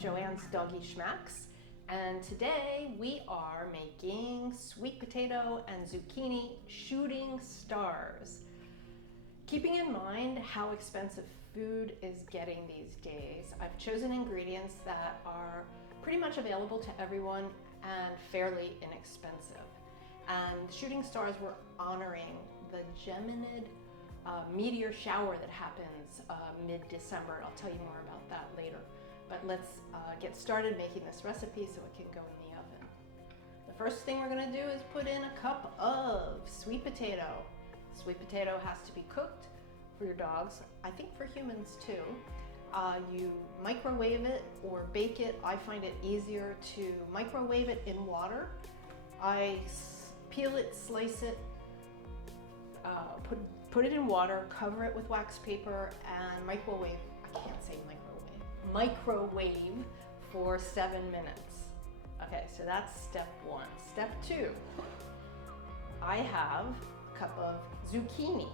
Joanne's Doggy Schmacks, and today we are making sweet potato and zucchini shooting stars. Keeping in mind how expensive food is getting these days, I've chosen ingredients that are pretty much available to everyone and fairly inexpensive. And shooting stars, we're honoring the Geminid Meteor Shower that happens mid-December. I'll tell you more about that later. But let's get started making this recipe so it can go in the oven. The first thing we're going to do is put in a cup of sweet potato. Sweet potato has to be cooked for your dogs. I think for humans too. You microwave it or bake it. I find it easier to microwave it in water. I peel it, slice it, put it in water, cover it with wax paper, and microwave. I can't say microwave for 7 minutes. Okay, so that's step one. Step two, I have a cup of zucchini.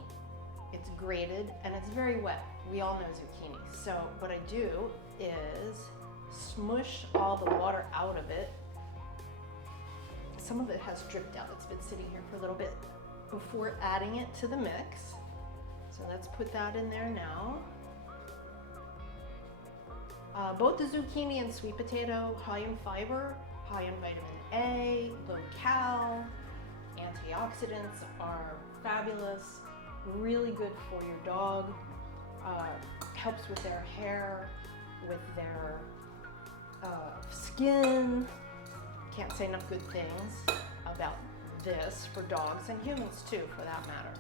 It's grated and it's very wet. We all know zucchini. So what I do is smush all the water out of it. Some of it has dripped out. It's been sitting here for a little bit before adding it to the mix. So let's put that in there now. Both the zucchini and sweet potato, high in fiber, high in vitamin A, low cal, antioxidants are fabulous, really good for your dog, helps with their hair, with their skin. Can't say enough good things about this for dogs and humans too, for that matter.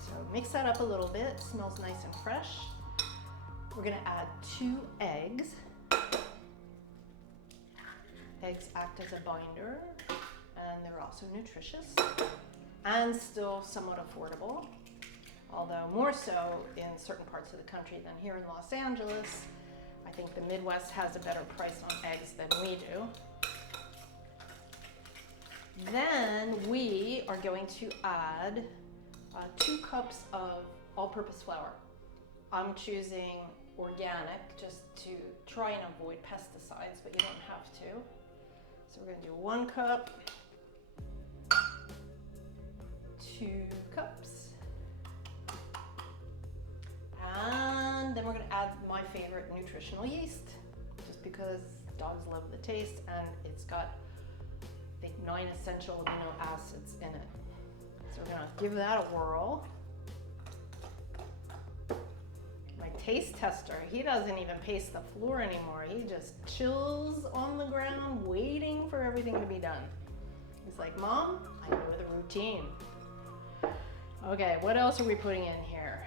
So mix that up a little bit. It smells nice and fresh. We're going to add 2 eggs. Eggs act as a binder, and they're also nutritious and still somewhat affordable, although more so in certain parts of the country than here in Los Angeles. I think the Midwest has a better price on eggs than we do. Then we are going to add 2 cups of all-purpose flour. I'm choosing organic just to try and avoid pesticides, but you don't have to. So we're going to do 1 cup, 2 cups, and then we're going to add my favorite nutritional yeast, just because dogs love the taste and it's got, I think, 9 essential amino acids in it. So we're going to give that a whirl. My taste tester, he doesn't even pace the floor anymore. He just chills on the ground waiting for everything to be done. He's like, Mom, I know the routine. Okay, what else are we putting in here?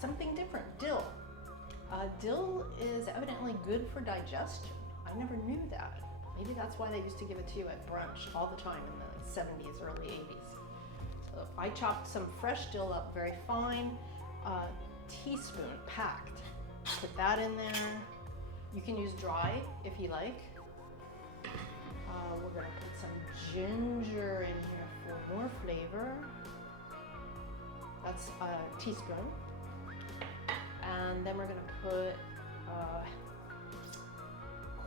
Something different, dill. Dill is evidently good for digestion. I never knew that. Maybe that's why they used to give it to you at brunch all the time in the 70s, early 80s. So I chopped some fresh dill up very fine, teaspoon packed. Put that in there. You can use dry if you like. We're gonna put some ginger in here for more flavor. That's a teaspoon. And then we're gonna put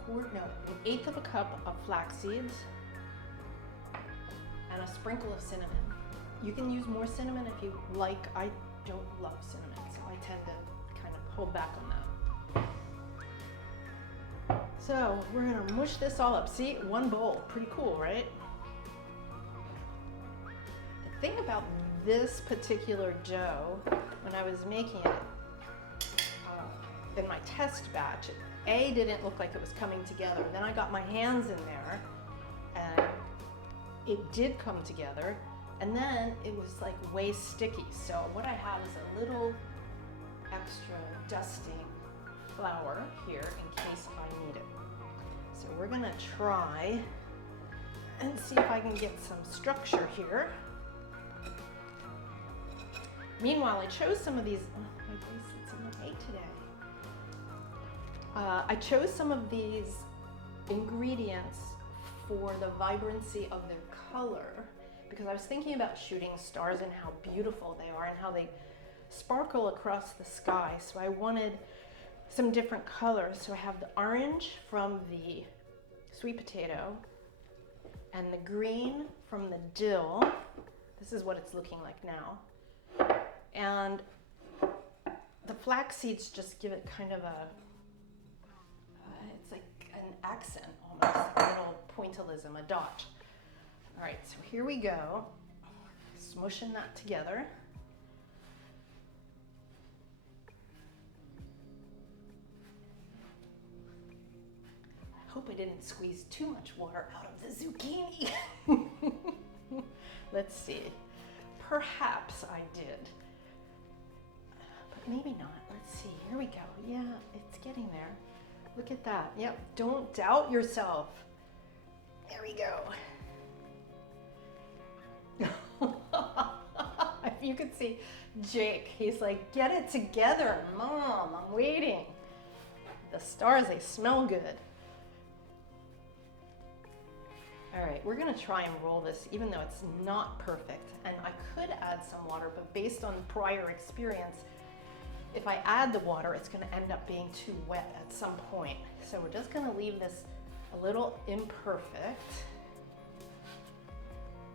an 1/8 of a cup of flax seeds and a sprinkle of cinnamon. You can use more cinnamon if you like. I don't love cinnamon, so I tend to kind of hold back on that. So we're gonna mush this all up. See, 1 bowl, pretty cool, right? The thing about this particular dough, when I was making it in my test batch, it didn't look like it was coming together. Then I got my hands in there and it did come together. And then it was like way sticky. So what I have is a little extra dusting flour here in case I need it. So we're gonna try and see if I can get some structure here. Meanwhile, I chose some of these, my bracelet's in the way today. I chose some of these ingredients for the vibrancy of their color, because I was thinking about shooting stars and how beautiful they are and how they sparkle across the sky. So I wanted some different colors. So I have the orange from the sweet potato and the green from the dill. This is what it's looking like now. And the flax seeds just give it kind of a, it's like an accent almost, a little pointillism, a dot. All right, so here we go, smushing that together. I hope I didn't squeeze too much water out of the zucchini. Let's see, perhaps I did, but maybe not. Let's see, here we go. Yeah, it's getting there. Look at that. Yep, don't doubt yourself. There we go. If you could see Jake, he's like, get it together, Mom, I'm waiting. The stars, they smell good. All right, we're gonna try and roll this even though it's not perfect. And I could add some water, but based on prior experience, if I add the water, it's gonna end up being too wet at some point. So we're just gonna leave this a little imperfect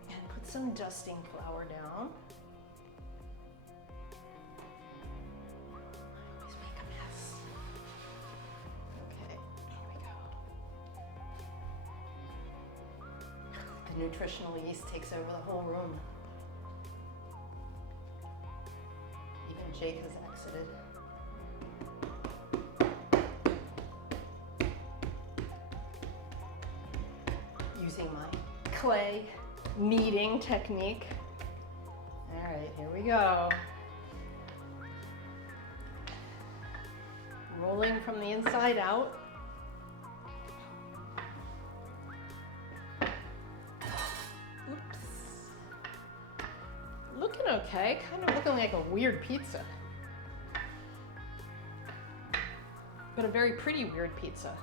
and put some dusting flour down. I always make a mess. Okay, here we go. The nutritional yeast takes over the whole room. Even Jake has exited. Using my clay kneading technique. All right, here we go. Rolling from the inside out. Oops. Looking okay, kind of looking like a weird pizza. But a very pretty weird pizza.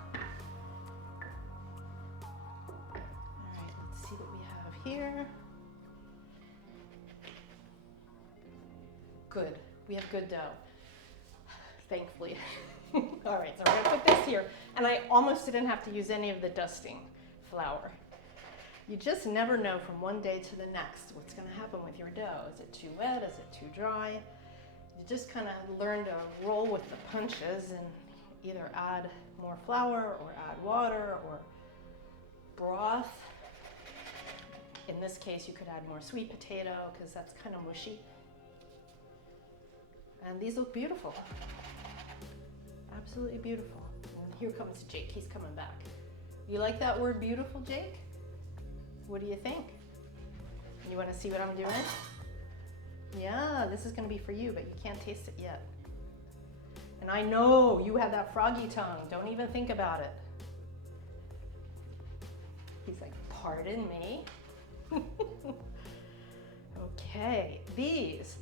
Here. Good, we have good dough, thankfully. All right, so we're gonna put this here, and I almost didn't have to use any of the dusting flour. You just never know from one day to the next what's gonna happen with your dough. Is it too wet, is it too dry? You just kind of learn to roll with the punches and either add more flour or add water or broth. In this case, you could add more sweet potato because that's kind of mushy. And these look beautiful. Absolutely beautiful. And here comes Jake, he's coming back. You like that word beautiful, Jake? What do you think? You want to see what I'm doing? Yeah, this is going to be for you, but you can't taste it yet. And I know you have that froggy tongue. Don't even think about it. He's like, pardon me? Okay, these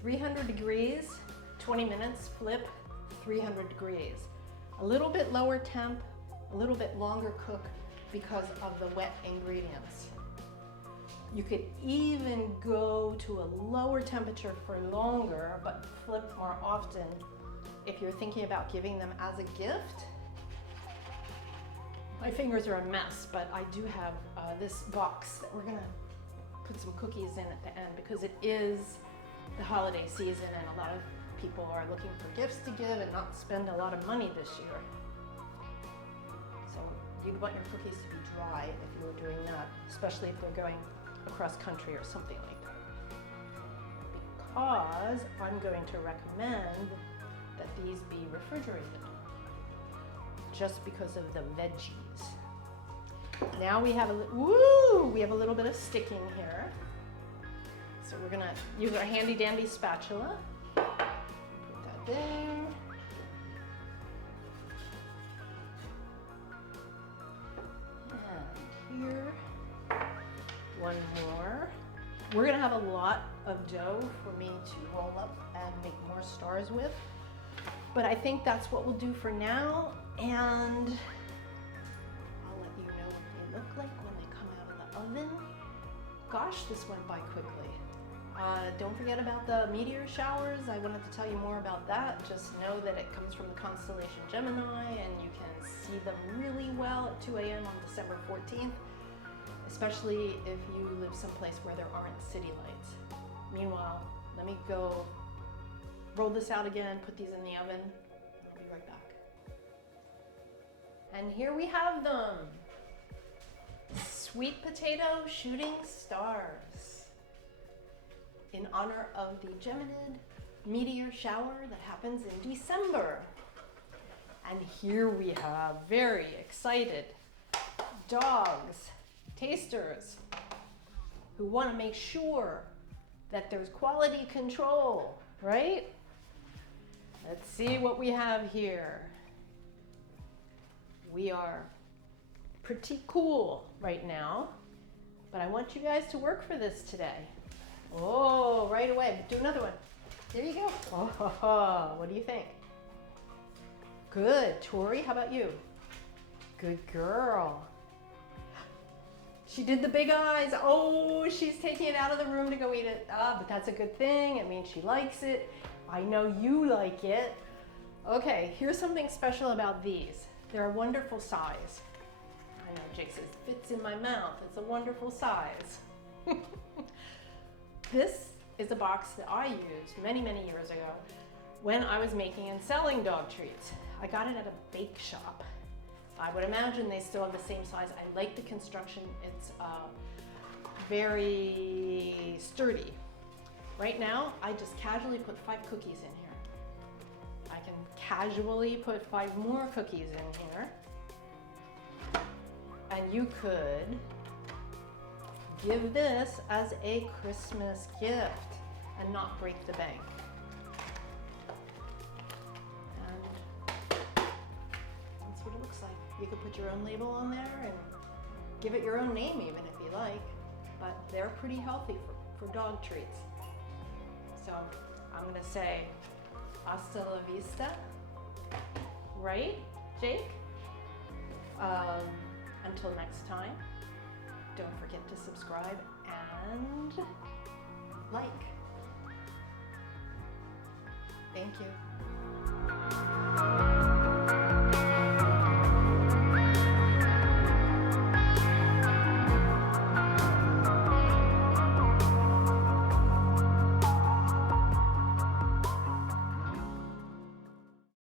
300 degrees, 20 minutes, flip, 300 degrees. A little bit lower temp, a little bit longer cook because of the wet ingredients. You could even go to a lower temperature for longer, but flip more often if you're thinking about giving them as a gift. My fingers are a mess, but I do have this box that we're gonna put some cookies in at the end because it is the holiday season and a lot of people are looking for gifts to give and not spend a lot of money this year. So you'd want your cookies to be dry if you were doing that, especially if they're going across country or something like that. Because I'm going to recommend that these be refrigerated, just because of the veggies. Now we have a little bit of sticking here. So we're gonna use our handy dandy spatula. Put that there. And here, one more. We're gonna have a lot of dough for me to roll up and make more stars with. But I think that's what we'll do for now. And I'll let you know what they look like when they come out of the oven. Gosh, this went by quickly. Don't forget about the meteor showers. I wanted to tell you more about that. Just know that it comes from the constellation Gemini, and you can see them really well at 2 a.m. on December 14th, especially if you live someplace where there aren't city lights. Meanwhile, let me go roll this out again, put these in the oven, and I'll be right back. And here we have them. Sweet potato shooting stars, in honor of the Geminid Meteor Shower that happens in December. And here we have very excited dogs, tasters, who want to make sure that there's quality control, right? Let's see what we have here. We are pretty cool right now, but I want you guys to work for this today. Oh, right away. Do another one. There you go. Oh, what do you think? Good. Tori, how about you? Good girl. She did the big eyes. Oh, she's taking it out of the room to go eat it. But that's a good thing. It means she likes it. I know you like it. Okay, here's something special about these. They're a wonderful size. I know Jake says, fits in my mouth. It's a wonderful size. This is a box that I used many, many years ago when I was making and selling dog treats. I got it at a bake shop. I would imagine they still have the same size. I like the construction. It's very sturdy. Right now, I just casually put 5 cookies in here. I can casually put 5 more cookies in here. And you could give this as a Christmas gift and not break the bank. And that's what it looks like. You could put your own label on there and give it your own name even if you like, but they're pretty healthy for dog treats. So I'm gonna say hasta la vista, right, Jake? Until next time, don't forget to subscribe and like. Thank you.